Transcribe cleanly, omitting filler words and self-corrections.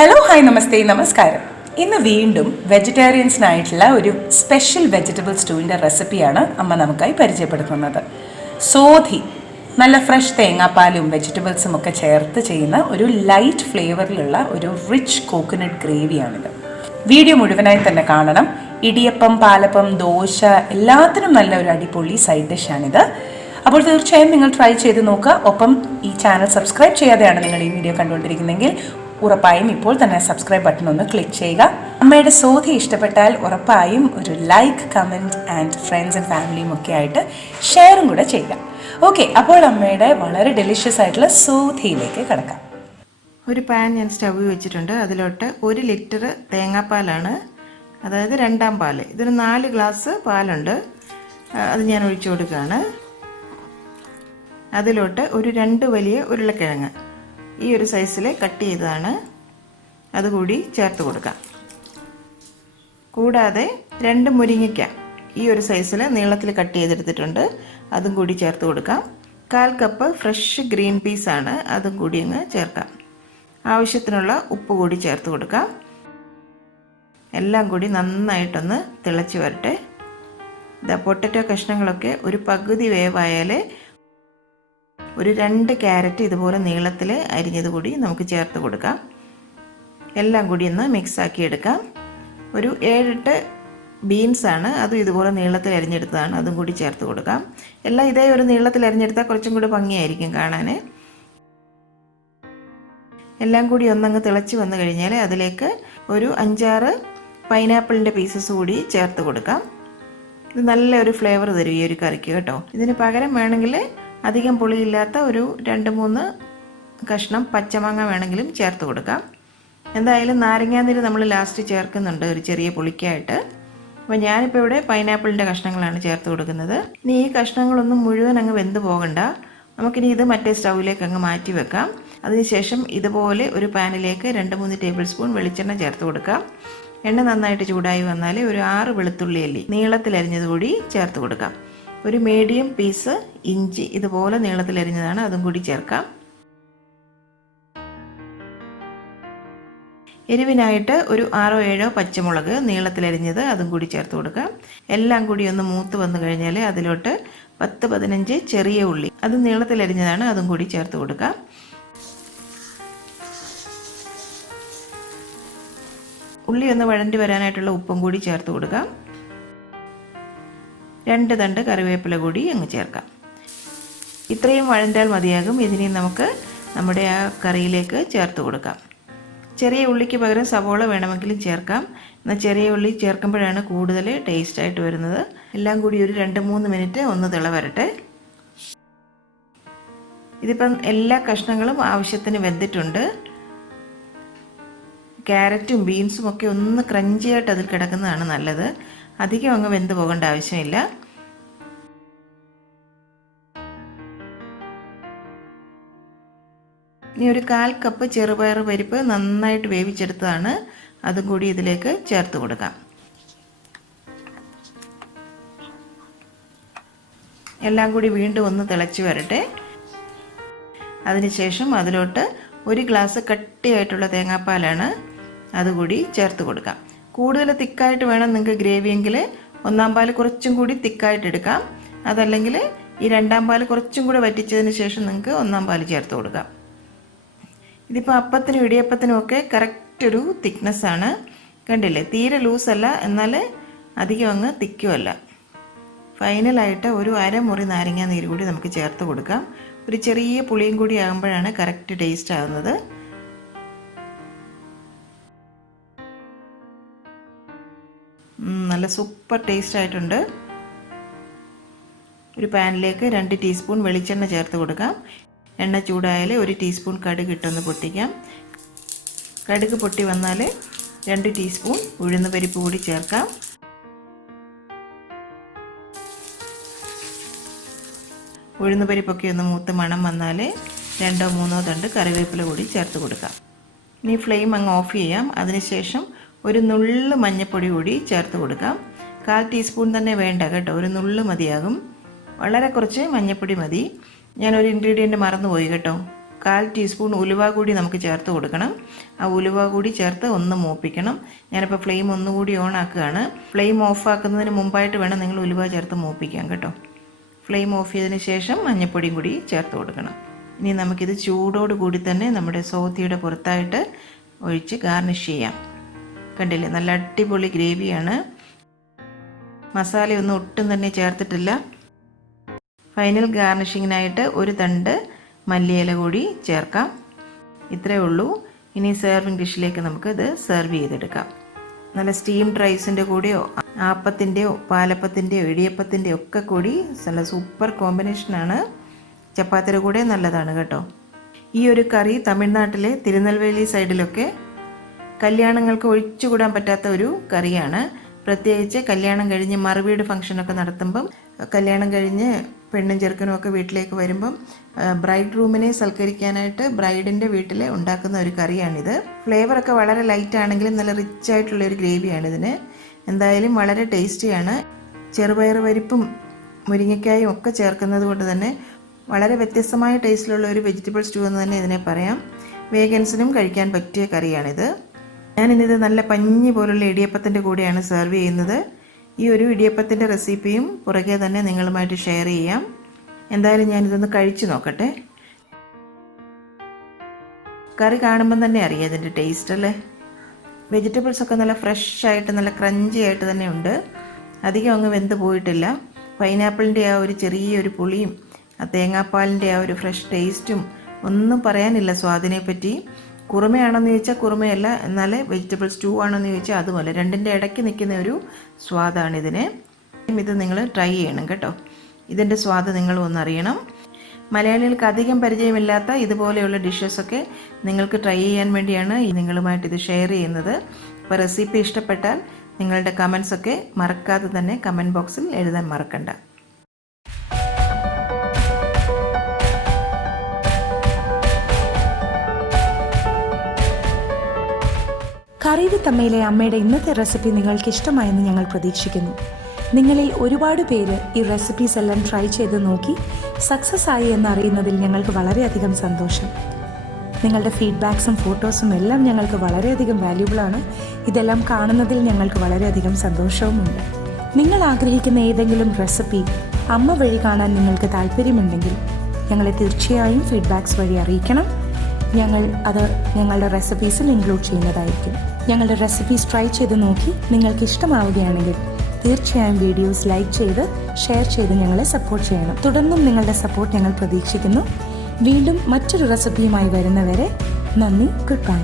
Hello hi നമസ്തേ നമസ്കാരം. ഇന്ന് വീണ്ടും വെജിറ്റേറിയൻസിനായിട്ടുള്ള ഒരു സ്പെഷ്യൽ വെജിറ്റബിൾ സ്റ്റൂവിൻ്റെ റെസിപ്പിയാണ് അമ്മ നമുക്കായി പരിചയപ്പെടുത്തുന്നത്. സോധി, നല്ല ഫ്രഷ് തേങ്ങാപ്പാലും വെജിറ്റബിൾസും ഒക്കെ ചേർത്ത് ചെയ്യുന്ന ഒരു ലൈറ്റ് ഫ്ലേവറിലുള്ള ഒരു റിച്ച് കോക്കനട്ട് ഗ്രേവിയാണിത്. വീഡിയോ മുഴുവനായി തന്നെ കാണണം. ഇടിയപ്പം, പാലപ്പം, ദോശ എല്ലാത്തിനും നല്ല ഒരു അടിപൊളി സൈഡ് ഡിഷാണിത്. അപ്പോൾ തീർച്ചയായും നിങ്ങൾ ട്രൈ ചെയ്ത് നോക്കുക. ഒപ്പം ഈ ചാനൽ സബ്സ്ക്രൈബ് ചെയ്യാതെയാണ് നിങ്ങൾ ഈ വീഡിയോ കണ്ടുകൊണ്ടിരിക്കുന്നതെങ്കിൽ ഉറപ്പായും ഇപ്പോൾ തന്നെ സബ്സ്ക്രൈബ് ബട്ടൺ ഒന്ന് ക്ലിക്ക് ചെയ്യുക. അമ്മയുടെ സോധി ഇഷ്ടപ്പെട്ടാൽ ഉറപ്പായും ഒരു like, comment and friends and ഫാമിലിയും ഒക്കെ ആയിട്ട് ഷെയറും കൂടെ ചെയ്യുക. ഓക്കെ, അപ്പോൾ അമ്മയുടെ വളരെ ഡെലിഷ്യസ് ആയിട്ടുള്ള സോധിയിലേക്ക് കിടക്കാം. ഒരു പാൻ ഞാൻ സ്റ്റവ് വെച്ചിട്ടുണ്ട്. അതിലോട്ട് 1 ലിറ്റർ തേങ്ങാപ്പാലാണ്, അതായത് രണ്ടാം പാൽ. ഇതിന് 4 ഗ്ലാസ് പാലുണ്ട്. അത് ഞാൻ ഒഴിച്ചു കൊടുക്കുകയാണ്. അതിലോട്ട് ഒരു 2 വലിയ ഉരുളക്കിഴങ്ങ് ഈ ഒരു സൈസിൽ കട്ട് ചെയ്തതാണ്, അതുകൂടി ചേർത്ത് കൊടുക്കാം. കൂടാതെ 2 മുരിങ്ങയ്ക്ക ഈ ഒരു സൈസിൽ നീളത്തിൽ കട്ട് ചെയ്തെടുത്തിട്ടുണ്ട്, അതും കൂടി ചേർത്ത് കൊടുക്കാം. 1/4 കപ്പ് ഫ്രഷ് ഗ്രീൻ പീസാണ്, അതും കൂടി അങ്ങ് ചേർക്കാം. ആവശ്യത്തിനുള്ള ഉപ്പ് കൂടി ചേർത്ത് കൊടുക്കാം. എല്ലാം കൂടി നന്നായിട്ടൊന്ന് തിളച്ച് വരട്ടെ. പൊട്ടറ്റോ കഷ്ണങ്ങളൊക്കെ ഒരു പകുതി വേവായാൽ ഒരു 2 ക്യാരറ്റ് ഇതുപോലെ നീളത്തിൽ അരിഞ്ഞത് കൂടി നമുക്ക് ചേർത്ത് കൊടുക്കാം. എല്ലാം കൂടി ഒന്ന് മിക്സാക്കി എടുക്കാം. ഒരു 7-8 ബീൻസാണ്, അതും ഇതുപോലെ നീളത്തിൽ അരിഞ്ഞെടുത്തതാണ്, അതും കൂടി ചേർത്ത് കൊടുക്കാം. എല്ലാം ഇതേ ഒരു നീളത്തിൽ അരിഞ്ഞെടുത്താൽ കുറച്ചും കൂടി ഭംഗിയായിരിക്കും കാണാൻ. എല്ലാം കൂടി ഒന്നങ്ങ് തിളച്ച് വന്നു കഴിഞ്ഞാൽ അതിലേക്ക് ഒരു 5-6 പൈനാപ്പിളിൻ്റെ പീസസ് കൂടി ചേർത്ത് കൊടുക്കാം. ഇത് നല്ലൊരു ഫ്ലേവർ തരും ഈ ഒരു കറിക്ക് കേട്ടോ. ഇതിന് പകരം വേണമെങ്കിൽ അധികം പുളിയില്ലാത്ത ഒരു 2-3 കഷ്ണം പച്ചമാങ്ങ വേണമെങ്കിലും ചേർത്ത് കൊടുക്കാം. എന്തായാലും നാരങ്ങാനീര് നമ്മൾ ലാസ്റ്റ് ചേർക്കുന്നുണ്ട് ഒരു ചെറിയ പുളിക്കായിട്ട്. അപ്പോൾ ഞാനിപ്പോൾ ഇവിടെ പൈനാപ്പിളിൻ്റെ കഷ്ണങ്ങളാണ് ചേർത്ത് കൊടുക്കുന്നത്. ഇനി ഈ കഷ്ണങ്ങളൊന്നും മുഴുവൻ അങ്ങ് വെന്ത് പോകണ്ട. നമുക്കിനി ഇത് മറ്റേ സ്റ്റൗവിലേക്ക് അങ്ങ് മാറ്റി വെക്കാം. അതിനുശേഷം ഇതുപോലെ ഒരു പാനിലേക്ക് 2-3 ടേബിൾ സ്പൂൺ വെളിച്ചെണ്ണ ചേർത്ത് കൊടുക്കാം. എണ്ണ നന്നായിട്ട് ചൂടായി വന്നാൽ ഒരു 6 വെളുത്തുള്ളി അല്ലി നീളത്തിലരിഞ്ഞത് കൂടി ചേർത്ത് കൊടുക്കാം. ഒരു മീഡിയം പീസ് ഇഞ്ചി ഇതുപോലെ നീളത്തിലരിഞ്ഞതാണ്, അതും കൂടി ചേർക്കാം. എരിവിനായിട്ട് ഒരു 6-7 പച്ചമുളക് നീളത്തിലരിഞ്ഞത്, അതും കൂടി ചേർത്ത് കൊടുക്കാം. എല്ലാം കൂടി ഒന്ന് മൂത്ത് വന്നു കഴിഞ്ഞാൽ അതിലോട്ട് 10-15 ചെറിയ ഉള്ളി, അത് നീളത്തിലരിഞ്ഞതാണ്, അതും കൂടി ചേർത്ത് കൊടുക്കാം. ഉള്ളി ഒന്ന് വഴണ്ടി വരാനായിട്ടുള്ള ഉപ്പും കൂടി ചേർത്ത് കൊടുക്കാം. 2 തണ്ട് കറിവേപ്പില കൂടി അങ്ങ് ചേർക്കാം. ഇത്രയും വഴണ്ടാൽ മതിയാകും. ഇതിനെ നമുക്ക് നമ്മുടെ ആ കറിയിലേക്ക് ചേർത്ത് കൊടുക്കാം. ചെറിയ ഉള്ളിക്ക് പകരം സവോള വേണമെങ്കിലും ചേർക്കാം. എന്നാൽ ചെറിയ ഉള്ളി ചേർക്കുമ്പോഴാണ് കൂടുതൽ ടേസ്റ്റായിട്ട് വരുന്നത്. എല്ലാം കൂടി ഒരു 2-3 മിനിറ്റ് ഒന്ന് തിളവരട്ടെ. ഇതിപ്പം എല്ലാ കഷ്ണങ്ങളും ആവശ്യത്തിന് വെന്തിട്ടുണ്ട്. ക്യാരറ്റും ബീൻസും ഒക്കെ ഒന്ന് ക്രഞ്ചിയായിട്ട് അതിൽ കിടക്കുന്നതാണ് നല്ലത്. അധികം അങ്ങ് വെന്ത് പോകേണ്ട ആവശ്യമില്ല. ഇനി ഒരു 1/4 കപ്പ് ചെറുപയർ പരിപ്പ് നന്നായിട്ട് വേവിച്ചെടുത്തതാണ്, അതും കൂടി ഇതിലേക്ക് ചേർത്ത് കൊടുക്കാം. എല്ലാം കൂടി വീണ്ടും ഒന്ന് തിളച്ച് വരട്ടെ. അതിനുശേഷം അതിലോട്ട് 1 ഗ്ലാസ് കട്ടിയായിട്ടുള്ള തേങ്ങാപ്പാലാണ്, അതുകൂടി ചേർത്ത് കൊടുക്കാം. കൂടുതൽ തിക്കായിട്ട് വേണം നിങ്ങൾക്ക് ഗ്രേവിയെങ്കിൽ 1-ാം പാൽ കുറച്ചും കൂടി തിക്കായിട്ട് എടുക്കാം. അതല്ലെങ്കിൽ ഈ 2-ാം പാൽ കുറച്ചും കൂടി വറ്റിച്ചതിന് ശേഷം നിങ്ങൾക്ക് 1-ാം പാൽ ചേർത്ത് കൊടുക്കാം. ഇതിപ്പോൾ അപ്പത്തിനും ഇടിയപ്പത്തിനും ഒക്കെ കറക്റ്റ് ഒരു തിക്നെസ്സാണ്. കണ്ടില്ലേ, തീരെ ലൂസല്ല, എന്നാൽ അധികം അങ്ങ് തിക്കുമല്ല. ഫൈനലായിട്ട് ഒരു 1/2 മുറി നാരങ്ങ നീര് കൂടി നമുക്ക് ചേർത്ത് കൊടുക്കാം. ഒരു ചെറിയ പുളിയും കൂടി ആകുമ്പോഴാണ് കറക്റ്റ് ടേസ്റ്റ് ആകുന്നത്. നല്ല സൂപ്പർ ടേസ്റ്റ് ആയിട്ടുണ്ട്. ഒരു പാനിലേക്ക് 2 ടീസ്പൂൺ വെളിച്ചെണ്ണ ചേർത്ത് കൊടുക്കാം. എണ്ണ ചൂടായാൽ 1 ടീസ്പൂൺ കടുക് ഇട്ടൊന്ന് പൊട്ടിക്കാം. കടുക് പൊട്ടി വന്നാൽ 2 ടീസ്പൂൺ ഉഴുന്ന് പരിപ്പ് കൂടി ചേർക്കാം. ഉഴുന്ന് പരിപ്പൊക്കെ ഒന്ന് മൂത്ത് മണം വന്നാൽ 2-3 തണ്ട് കറിവേപ്പില കൂടി ചേർത്ത് കൊടുക്കാം. ഇനി ഫ്ലെയിം അങ്ങ് ഓഫ് ചെയ്യാം. അതിനുശേഷം ഒരു നുള്ള് മഞ്ഞൾപ്പൊടി കൂടി ചേർത്ത് കൊടുക്കാം. 1/4 ടീസ്പൂൺ തന്നെ വേണ്ട കേട്ടോ, ഒരു നുള്ള് മതിയാകും. വളരെ കുറച്ച് മഞ്ഞൾപ്പൊടി മതി. ഞാനൊരു ഇൻഗ്രീഡിയൻറ്റ് മറന്നുപോയി കേട്ടോ. 1/4 ടീസ്പൂൺ ഉലുവ കൂടി നമുക്ക് ചേർത്ത് കൊടുക്കണം. ആ ഉലുവ കൂടി ചേർത്ത് ഒന്ന് മൂപ്പിക്കണം. ഞാനിപ്പോൾ ഫ്ലെയിം ഒന്നുകൂടി ഓൺ ആക്കുകയാണ്. ഫ്ലെയിം ഓഫ് ആക്കുന്നതിന് മുമ്പായിട്ട് വേണം നിങ്ങൾ ഉലുവ ചേർത്ത് മൂപ്പിക്കാൻ കേട്ടോ. ഫ്ലെയിം ഓഫ് ചെയ്തതിന് ശേഷം മഞ്ഞൾപ്പൊടിയും കൂടി ചേർത്ത് കൊടുക്കണം. ഇനി നമുക്കിത് ചൂടോട് കൂടി തന്നെ നമ്മുടെ സോത്തിയുടെ പുറത്തായിട്ട് ഒഴിച്ച് ഗാർണിഷ് ചെയ്യാം. കണ്ടില്ലേ, നല്ല അടിപൊളി ഗ്രേവിയാണ്. മസാലയൊന്നും ഒട്ടും തന്നെ ചേർത്തിട്ടില്ല. ഫൈനൽ ഗാർണിഷിങ്ങിനായിട്ട് ഒരു തണ്ട് മല്ലിയില കൂടി ചേർക്കാം. ഇത്രയേ ഉള്ളൂ. ഇനി സെർവിങ് ഡിഷിലേക്ക് നമുക്ക് ഇത് സെർവ് ചെയ്തെടുക്കാം. നല്ല സ്റ്റീംഡ് റൈസിൻ്റെ കൂടെയോ ആപ്പത്തിൻ്റെയോ പാലപ്പത്തിൻ്റെയോ ഇടിയപ്പത്തിൻ്റെയോ ഒക്കെ കൂടി നല്ല സൂപ്പർ കോമ്പിനേഷനാണ്. ചപ്പാത്തിയുടെ കൂടെ നല്ലതാണ് കേട്ടോ. ഈ ഒരു കറി തമിഴ്നാട്ടിലെ തിരുനെൽവേലി സൈഡിലൊക്കെ കല്യാണങ്ങൾക്ക് ഒഴിച്ചുകൂടാൻ പറ്റാത്ത ഒരു കറിയാണ്. പ്രത്യേകിച്ച് കല്യാണം കഴിഞ്ഞ് മറുവീട് ഫംഗ്ഷനൊക്കെ നടത്തുമ്പം, കല്യാണം കഴിഞ്ഞ് പെണ്ണും ചെറുക്കനും ഒക്കെ വീട്ടിലേക്ക് വരുമ്പം ബ്രൈഡ് റൂമിനെ സൽക്കരിക്കാനായിട്ട് ബ്രൈഡിൻ്റെ വീട്ടിൽ ഉണ്ടാക്കുന്ന ഒരു കറിയാണിത്. ഫ്ലേവറൊക്കെ വളരെ ലൈറ്റ് ആണെങ്കിലും നല്ല റിച്ച് ആയിട്ടുള്ള ഒരു ഗ്രേവിയാണിതിന്. എന്തായാലും വളരെ ടേസ്റ്റിയാണ്. ചെറുപയർ പരിപ്പും മുരിങ്ങയ്ക്കായും ഒക്കെ ചേർക്കുന്നത് കൊണ്ട് തന്നെ വളരെ വ്യത്യസ്തമായ ടേസ്റ്റിലുള്ള ഒരു വെജിറ്റബിൾ സ്റ്റൂ എന്ന് തന്നെ ഇതിനെ പറയാം. വേഗൻസിനും കഴിക്കാൻ പറ്റിയ കറിയാണിത്. ഞാനിത് നല്ല പഞ്ഞി പോലുള്ള ഇടിയപ്പത്തിൻ്റെ കൂടെയാണ് സെർവ് ചെയ്യുന്നത്. ഈ ഒരു ഇടിയപ്പത്തിൻ്റെ റെസിപ്പിയും പുറകെ തന്നെ നിങ്ങളുമായിട്ട് ഷെയർ ചെയ്യാം. എന്തായാലും ഞാനിതൊന്ന് കഴിച്ചു നോക്കട്ടെ. കറി കാണുമ്പം തന്നെ അറിയാം ഇതിൻ്റെ ടേസ്റ്റ് അല്ലേ. വെജിറ്റബിൾസൊക്കെ നല്ല ഫ്രഷ് ആയിട്ട് നല്ല ക്രഞ്ചി ആയിട്ട് തന്നെ ഉണ്ട്. അധികം അങ്ങ് വെന്ത് പോയിട്ടില്ല. പൈനാപ്പിളിൻ്റെ ആ ഒരു ചെറിയൊരു പുളിയും ആ തേങ്ങാപ്പാലിൻ്റെ ആ ഒരു ഫ്രഷ് ടേസ്റ്റും ഒന്നും പറയാനില്ല സ്വാദിനെ പറ്റി. കുറുമയാണെന്ന് ചോദിച്ചാൽ കുറുമയല്ല, എന്നാൽ വെജിറ്റബിൾ സ്റ്റൂ ആണെന്ന് ചോദിച്ചാൽ അതുപോലെ രണ്ടിൻ്റെ ഇടയ്ക്ക് നിൽക്കുന്ന ഒരു സ്വാദാണിതിന്. ഇത് നിങ്ങൾ ട്രൈ ചെയ്യണം കേട്ടോ. ഇതിൻ്റെ സ്വാദ് നിങ്ങൾ ഒന്നറിയണം. മലയാളികൾക്ക് അധികം പരിചയമില്ലാത്ത ഇതുപോലെയുള്ള ഡിഷസൊക്കെ നിങ്ങൾക്ക് ട്രൈ ചെയ്യാൻ വേണ്ടിയാണ് നിങ്ങളുമായിട്ട് ഇത് ഷെയർ ചെയ്യുന്നത്. അപ്പോൾ റെസിപ്പി ഇഷ്ടപ്പെട്ടാൽ നിങ്ങളുടെ കമൻസൊക്കെ മറക്കാതെ തന്നെ കമൻറ്റ് ബോക്സിൽ എഴുതാൻ മറക്കണ്ട. കറി വിത്ത് അമ്മയിലെ അമ്മയുടെ ഇന്നത്തെ റെസിപ്പി നിങ്ങൾക്ക് ഇഷ്ടമായെന്ന് ഞങ്ങൾ പ്രതീക്ഷിക്കുന്നു. നിങ്ങളിൽ ഒരുപാട് പേര് ഈ റെസിപ്പീസ് എല്ലാം ട്രൈ ചെയ്ത് നോക്കി സക്സസ് ആയി എന്നറിയുന്നതിൽ ഞങ്ങൾക്ക് വളരെയധികം സന്തോഷം. നിങ്ങളുടെ ഫീഡ്ബാക്സും ഫോട്ടോസും എല്ലാം ഞങ്ങൾക്ക് വളരെയധികം വാല്യൂബിളാണ്. ഇതെല്ലാം കാണുന്നതിൽ ഞങ്ങൾക്ക് വളരെയധികം സന്തോഷവുമുണ്ട്. നിങ്ങൾ ആഗ്രഹിക്കുന്ന ഏതെങ്കിലും റെസിപ്പി അമ്മ വഴി കാണാൻ നിങ്ങൾക്ക് താല്പര്യമുണ്ടെങ്കിൽ ഞങ്ങളെ തീർച്ചയായും ഫീഡ്ബാക്സ് വഴി അറിയിക്കണം. ഞങ്ങൾ അത് ഞങ്ങളുടെ റെസിപ്പീസിൽ ഇൻക്ലൂഡ് ചെയ്യുന്നതായിരിക്കും. ഞങ്ങളുടെ റെസിപ്പീസ് ട്രൈ ചെയ്ത് നോക്കി നിങ്ങൾക്ക് ഇഷ്ടമാവുകയാണെങ്കിൽ തീർച്ചയായും വീഡിയോസ് ലൈക്ക് ചെയ്ത് ഷെയർ ചെയ്ത് ഞങ്ങളെ സപ്പോർട്ട് ചെയ്യണം. തുടർന്നും നിങ്ങളുടെ സപ്പോർട്ട് ഞങ്ങൾ പ്രതീക്ഷിക്കുന്നു. വീണ്ടും മറ്റൊരു റെസിപ്പിയുമായി വരുന്നവരെ നന്ദി. Good bye.